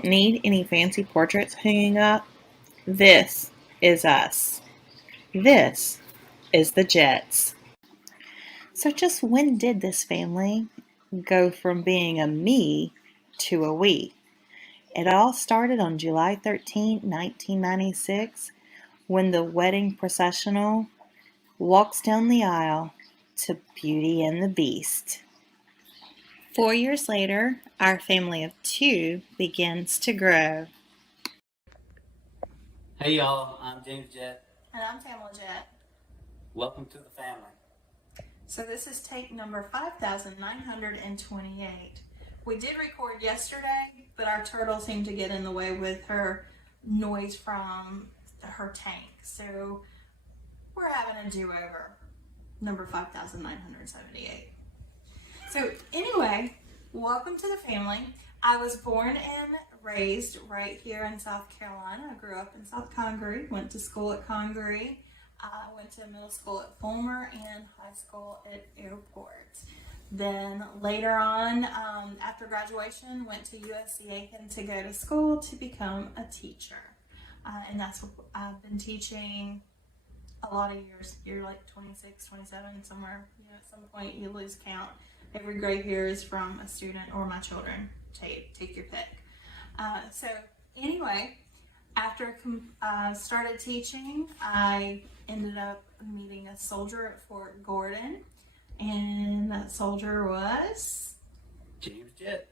don't need any fancy portraits hanging up. This is us. This is the Jets. So, just when did this family go from being a me to a we? It all started on July 13, 1996, when the wedding processional walks down the aisle to Beauty and the Beast. 4 years later, our family of two begins to grow. Hey y'all, I'm James Jett. And I'm Tamala Jett. Welcome to the family. So this is take number 5,928. We did record yesterday, but our turtle seemed to get in the way with her noise from her tank. So we're having a do-over. Number 5,978. So anyway, welcome to the family. I was born and raised right here in South Carolina. I grew up in South Congaree, went to school at Congaree. I went to middle school at Fulmer and high school at Airport. Then later on, after graduation, went to USC Aiken to go to school to become a teacher. And that's what I've been teaching a lot of years. You're like 26, 27, somewhere. At some point you lose count. Every gray hair is from a student or my children. Take your pick. So anyway, after I started teaching, I ended up meeting a soldier at Fort Gordon, and that soldier was James Jett.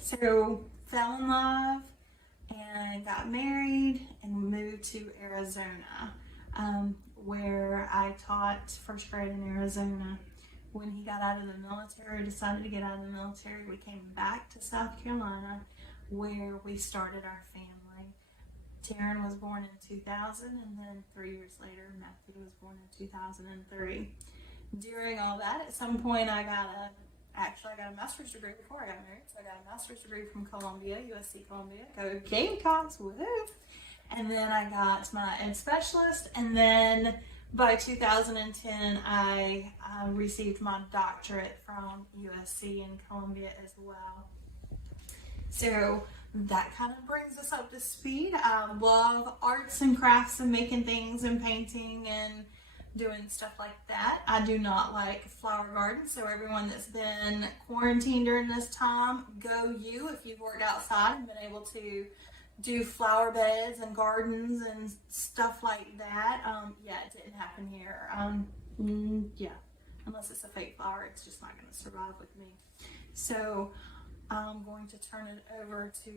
So fell in love and got married and moved to Arizona, where I taught first grade in Arizona. When he got out of the military, decided to get out of the military, we came back to South Carolina, where we started our family. Taryn was born in 2000, and then 3 years later, Matthew was born in 2003. During all that, at some point, I got a master's degree before I got married. So I got a master's degree from Columbia, USC Columbia. Go Gamecocks, woohoo! And then I got my ed specialist, and then by 2010, I received my doctorate from USC and Columbia as well. So that kind of brings us up to speed. I love arts and crafts and making things and painting and doing stuff like that. I do not like flower gardens, so everyone that's been quarantined during this time, go you if you've worked outside and been able to do flower beds and gardens and stuff like that. It didn't happen here. Unless it's a fake flower, it's just not going to survive with me. So I'm going to turn it over to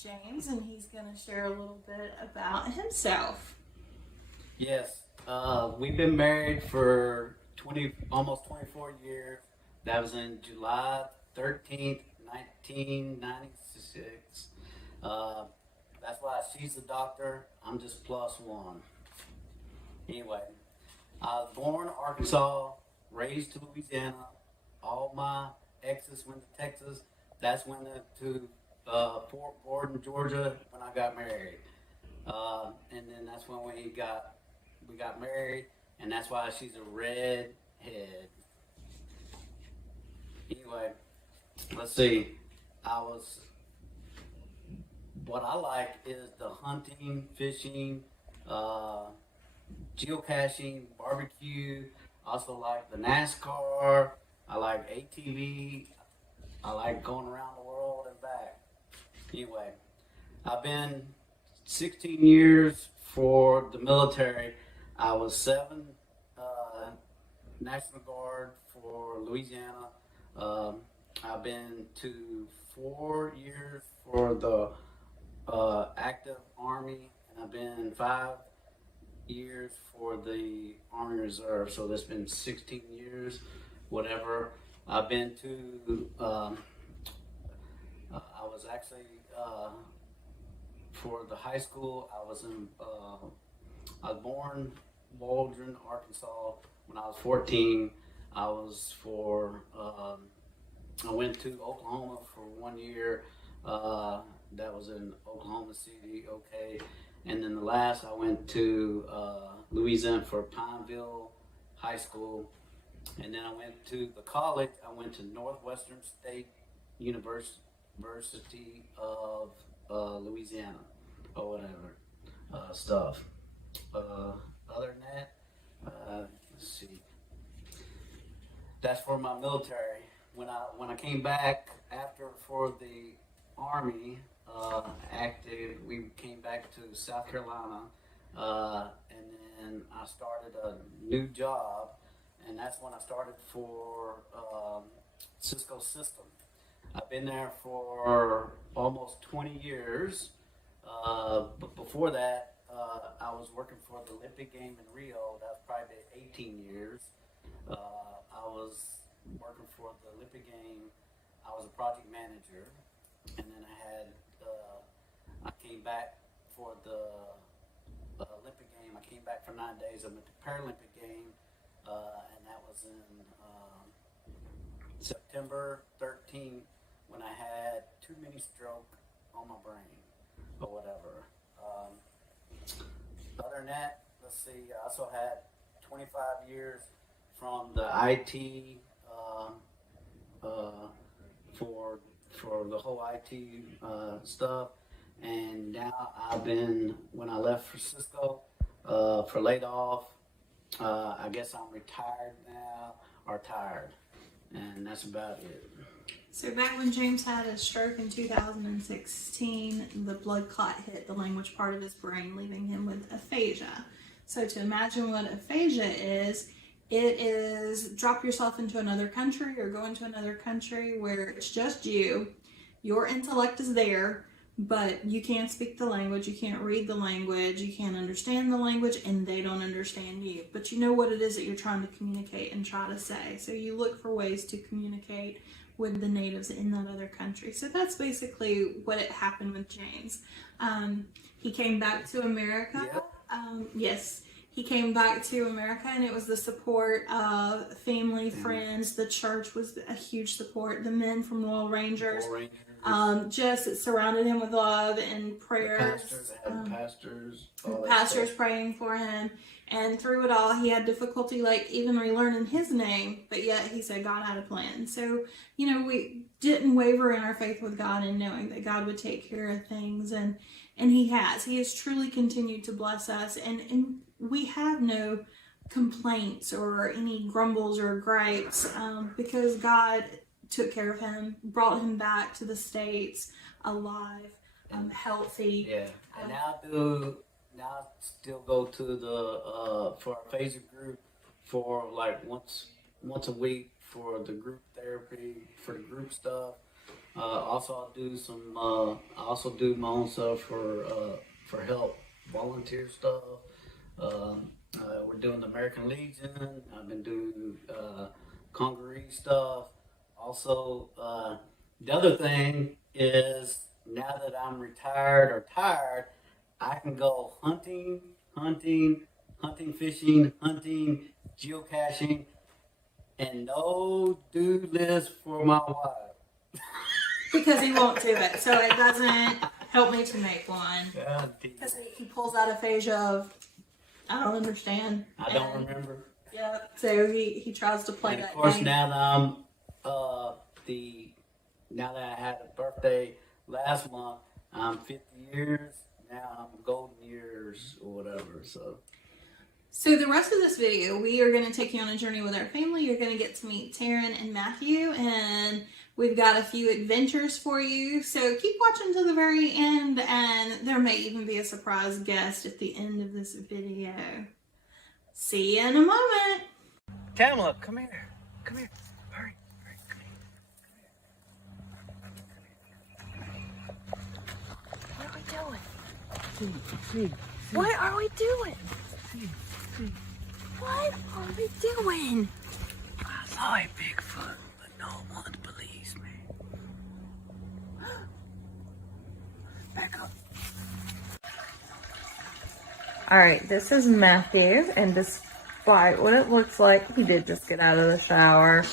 James, and he's going to share a little bit about himself. Yes, we've been married for almost 24 years. That was in July 13th, 1996. That's why she's the doctor. I'm just plus one. Anyway, I was born in Arkansas, raised to Louisiana. All my exes went to Texas. That's when to Fort Gordon, Georgia, when I got married. And then that's when we got married, and that's why she's a redhead. Anyway, let's see. What I like is the hunting, fishing, geocaching, barbecue. I also like the NASCAR. I like ATV. I like going around the world and back. Anyway, I've been 16 years for the military. I was 7 National Guard for Louisiana. I've been to 4 years for the active Army, and I've been 5 years for the Army Reserve. So that's been 16 years, whatever. I've been to. I was actually for the high school. I was born Waldron, Arkansas. When I was 14, I went to Oklahoma for 1 year. That was in Oklahoma City, okay. And then the last, I went to Louisiana for Pineville High School. And then I went to the college. I went to Northwestern State University of Louisiana, or whatever stuff. Other than that, let's see. That's for my military. When I came back after for the Army, we came back to South Carolina, and then I started a new job, and that's when I started for Cisco System. I've been there for almost 20 years. But before that, I was working for the Olympic game in Rio. That was probably 18 years. I was working for the Olympic game. I was a project manager, and then I came back for the Olympic game. I came back for 9 days. I went to Paralympic game, and that was in September 13th when I had too many stroke on my brain or whatever. Other than that, let's see. I also had 25 years from the IT for the whole IT stuff, and now when I left for Cisco for laid off. I guess I'm retired now, or tired, and that's about it. So back when James had his stroke in 2016, the blood clot hit the language part of his brain, leaving him with aphasia. So to imagine what aphasia is, it is drop yourself into another country or go into another country where it's just you. Your intellect is there, but you can't speak the language, you can't read the language, you can't understand the language, and they don't understand you. But you know what it is that you're trying to communicate and try to say. So you look for ways to communicate with the natives in that other country. So that's basically what it happened with James. He came back to America. Yep. Yes, he came back to America, and it was the support of family, friends. The church was a huge support. The men from Royal Rangers. Just it surrounded him with love and prayers. Pastors praying for him. And through it all, he had difficulty, like, even relearning his name, but yet he said God had a plan. So, we didn't waver in our faith with God and knowing that God would take care of things, and he has. He has truly continued to bless us, and we have no complaints or any grumbles or gripes, because God took care of him, brought him back to the States alive, healthy. Yeah, and now I still go to the for our phaser group for like once a week for the group therapy, for the group stuff. Also I also do my own stuff for help, volunteer stuff. We're doing the American Legion. I've been doing Congaree stuff. Also, the other thing is, now that I'm retired or tired, I can go hunting, fishing, geocaching, and no do list for my wife. Because he won't do it. So it doesn't help me to make one. Because he pulls out aphasia of, I don't understand. I don't remember. Yeah. So he tries to play and that of course, game. now that I'm now that I had a birthday last month, I'm 50 years. Now I'm golden years or whatever. So the rest of this video, we are going to take you on a journey with our family. You're going to get to meet Taryn and Matthew, and we've got a few adventures for you. So keep watching to the very end, and there may even be a surprise guest at the end of this video. See you in a moment. Tamala, come here. Come here. Hurry. What are we doing? What are we doing? What are we doing? I saw a Bigfoot, but no one believes me. Back up. Alright, this is Matthew, and despite what it looks like, he did just get out of the shower.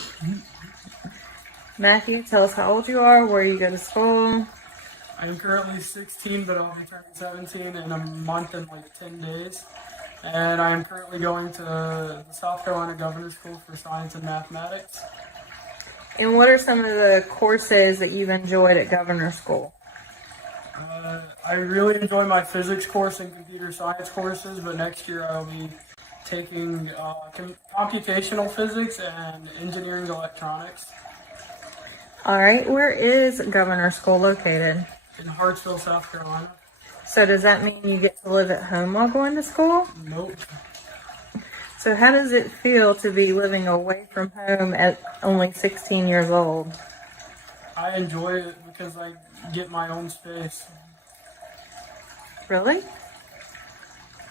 Matthew, tell us how old you are, where you go to school. I'm currently 16, but I'll be turning 17 in a month and like 10 days. And I'm currently going to the South Carolina Governor's School for Science and Mathematics. And what are some of the courses that you've enjoyed at Governor's School? I really enjoy my physics course and computer science courses, but next year I'll be taking computational physics and engineering electronics All right, where is Governor School located? in Hartsville, South Carolina. So does that mean you get to live at home while going to school? Nope. So how does it feel to be living away from home at only 16 years old? I enjoy it because I get my own space. Really?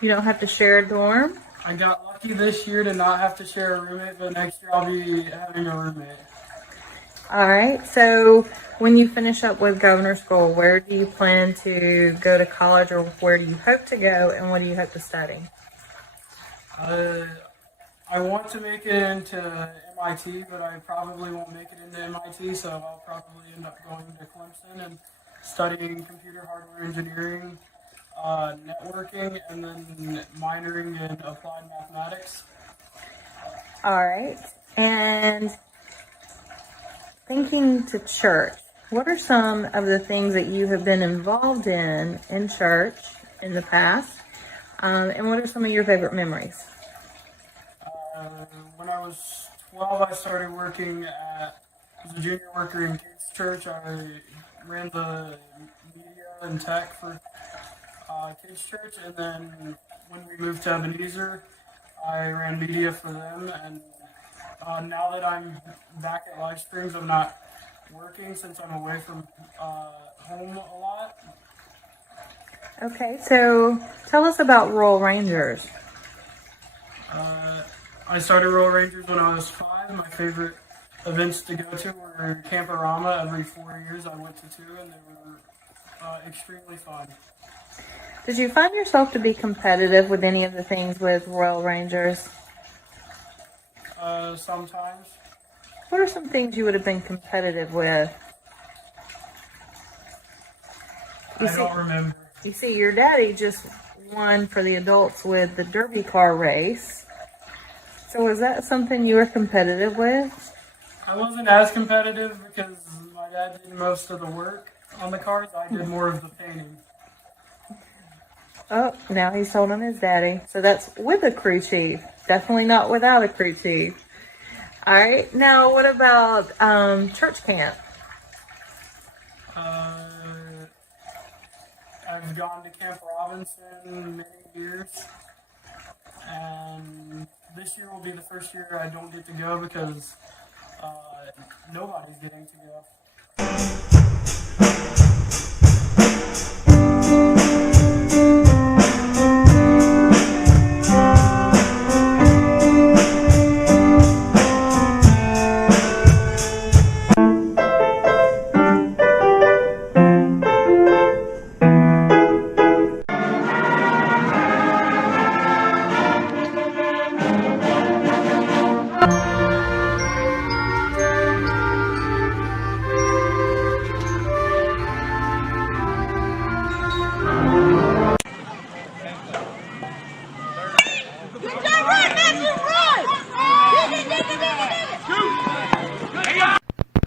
You don't have to share a dorm? I got lucky this year to not have to share a roommate, but next year I'll be having a roommate. All right, so when you finish up with Governor School, where do you plan to go to college, or where do you hope to go, and what do you hope to study? I want to make it into MIT, but I probably won't make it into MIT, so I'll probably end up going to Clemson and studying computer hardware engineering, networking, and then minoring in applied mathematics. All right, and thinking to church, what are some of the things that you have been involved in church in the past, and what are some of your favorite memories? When I was 12, I started working as a junior worker in Kids Church. I ran the media and tech for Kids Church, and then when we moved to Ebenezer, I ran media for them. And now that I'm back at Life Springs, I'm not working since I'm away from home a lot. Okay, so tell us about Royal Rangers. I started Royal Rangers when I was 5. My favorite events to go to were Camporama. Every 4 years I went to 2, and they were extremely fun. Did you find yourself to be competitive with any of the things with Royal Rangers? Sometimes. What are some things you would have been competitive with? I don't remember. You see, your daddy just won for the adults with the Derby car race. So was that something you were competitive with? I wasn't as competitive because my dad did most of the work on the cars. I did more of the painting. Oh, now he's told him his daddy. So that's with a crew chief. Definitely not without a crew chief. All right. Now, what about church camp? I've gone to Camp Robinson many years, and this year will be the first year I don't get to go because nobody's getting to go.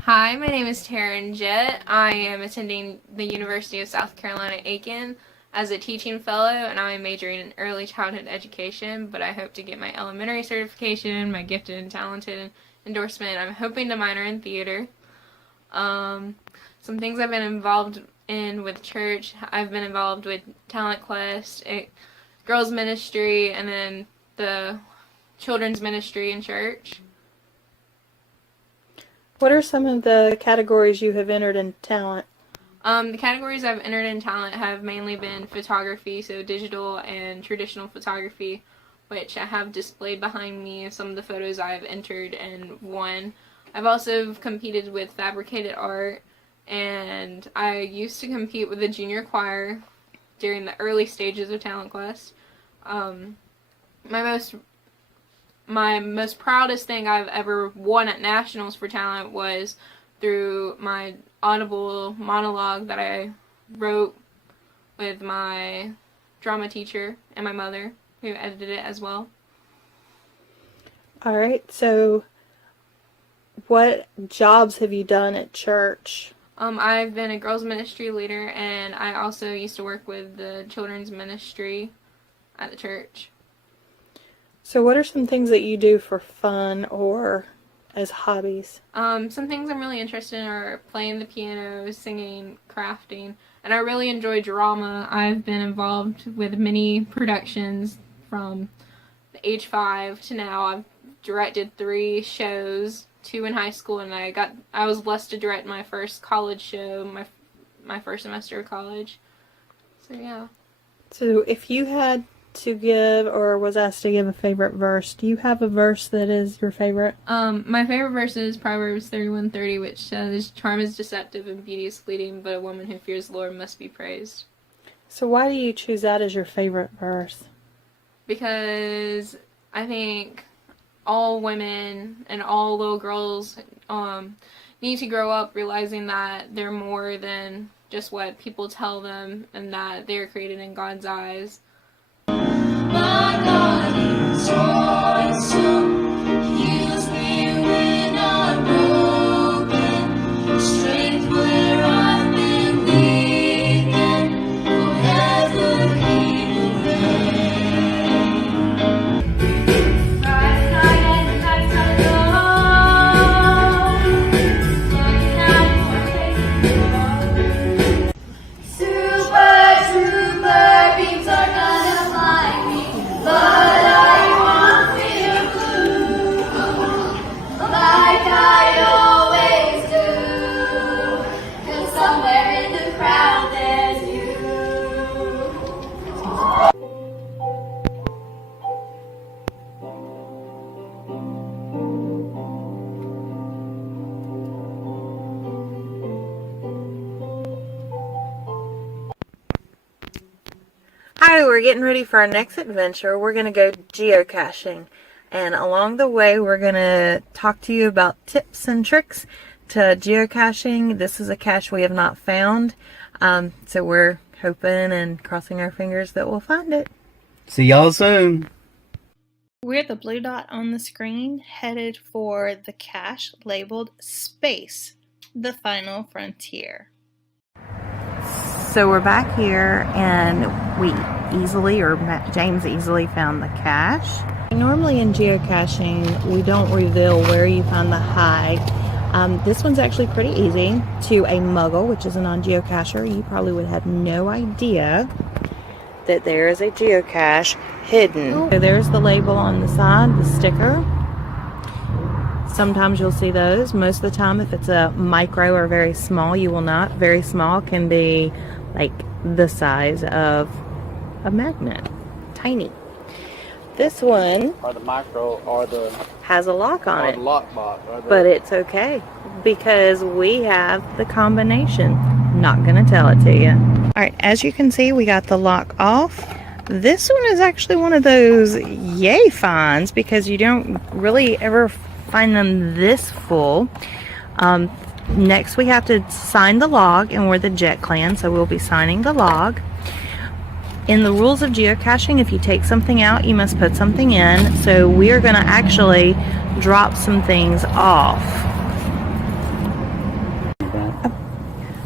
Hi, my name is Taryn Jett. I am attending the University of South Carolina, Aiken as a teaching fellow, and I'm majoring in early childhood education, but I hope to get my elementary certification, my gifted and talented endorsement. I'm hoping to minor in theater. Some things I've been involved in with church, I've been involved with Talent Quest, girls ministry, and then the children's ministry in church. What are some of the categories you have entered in talent? The categories I've entered in talent have mainly been photography, so digital and traditional photography, which I have displayed behind me some of the photos I've entered and won. I've also competed with fabricated art, and I used to compete with the junior choir during the early stages of Talent Quest. My most proudest thing I've ever won at nationals for talent was through my audible monologue that I wrote with my drama teacher and my mother, who edited it as well. All right, so what jobs have you done at church? I've been a girls ministry leader, and I also used to work with the children's ministry at the church. So what are some things that you do for fun or as hobbies? Some things I'm really interested in are playing the piano, singing, crafting, and I really enjoy drama. I've been involved with many productions from the age 5 to now. I've directed 3 shows, 2 in high school, and I was blessed to direct my first college show, my first semester of college. So yeah. So if you had to give or was asked to give a favorite verse, do you have a verse that is your favorite? My favorite verse is Proverbs 31:30, which says, "Charm is deceptive and beauty is fleeting, but a woman who fears the Lord must be praised." So why do you choose that as your favorite verse? Because I think all women and all little girls need to grow up realizing that they're more than just what people tell them, and that they're created in God's eyes. My God is awesome. He heals me when I'm broken. Strength where I've been weak, and forever He will reign. Bright night and nights are long. Looking out for faith. Super trooper beams are gonna fly me, but I won't feel blue, like I always do, 'cause somewhere in the crowd there's you. Hi, we're getting ready for our next adventure. We're going to go geocaching. And along the way, we're going to talk to you about tips and tricks to geocaching. This is a cache we have not found. So we're hoping and crossing our fingers that we'll find it. See y'all soon. We're the blue dot on the screen, headed for the cache labeled Space, the Final Frontier. So we're back here, and James easily found the cache. Normally in geocaching, we don't reveal where you find the hide. This one's actually pretty easy. To a muggle, which is a non-geocacher, you probably would have no idea that there is a geocache hidden. So there's the label on the side, the sticker. Sometimes you'll see those. Most of the time, if it's a micro or very small, you will not. Very small can be like the size of a magnet. Tiny. This one Or the micro, or the has a lock on it. lockbox. But it's okay because we have the combination. Not gonna tell it to you. Alright, as you can see, we got the lock off. This one is actually one of those yay finds because you don't really ever find them this full. Next we have to sign the log, and we're the Jet Clan, so we'll be signing the log. In the rules of geocaching, if you take something out, you must put something in. So we are going to actually drop some things off.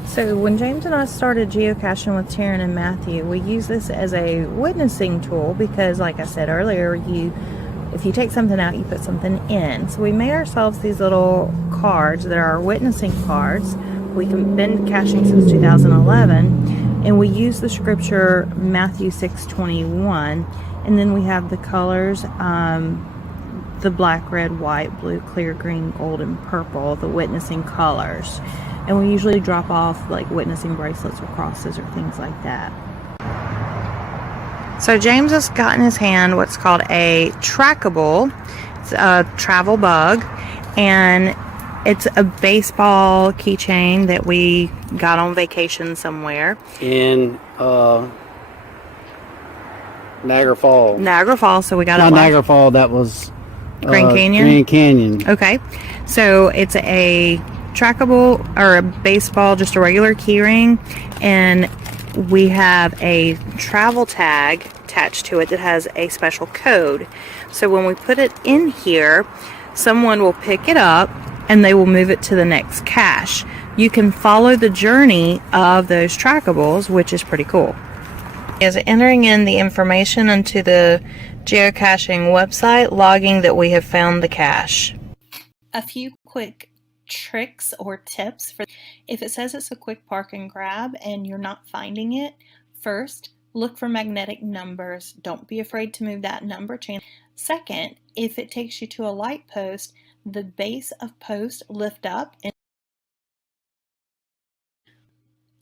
So when James and I started geocaching with Taryn and Matthew, we use this as a witnessing tool because, like I said earlier, if you take something out, you put something in. So we made ourselves these little cards that are our witnessing cards. We've been caching since 2011, and we use the scripture Matthew 6:21, and then we have the colors, the black, red, white, blue, clear, green, gold, and purple, the witnessing colors. And we usually drop off like witnessing bracelets or crosses or things like that. So James has got in his hand what's called a trackable. It's a travel bug, and it's a baseball keychain that we got on vacation somewhere. In Niagara Falls. Niagara Falls, so we got Not it. Niagara Falls, that was Grand Canyon? Grand Canyon. Okay, so it's a trackable, or a baseball, just a regular key ring, and we have a travel tag attached to it that has a special code. So when we put it in here, someone will pick it up and they will move it to the next cache. you can follow the journey of those trackables, which is pretty cool. Is entering in the information into the geocaching website, logging that we have found the cache. A few quick tricks or tips for if it says it's a quick park and grab and you're not finding it. First, look for magnetic numbers. Don't be afraid to move that number chain. Second, if it takes you to a light post, the base of post lift up.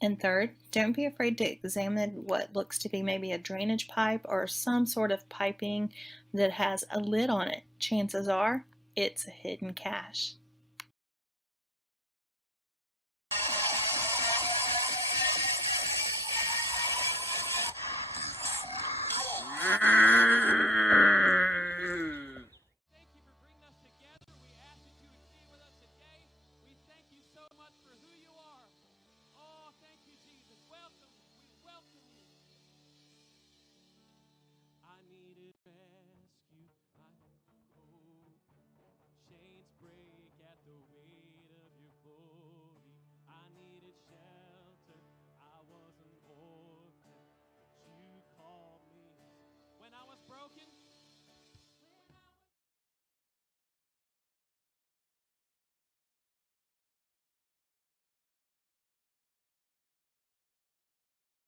And third, don't be afraid to examine what looks to be maybe a drainage pipe or some sort of piping that has a lid on it. Chances are it's a hidden cache.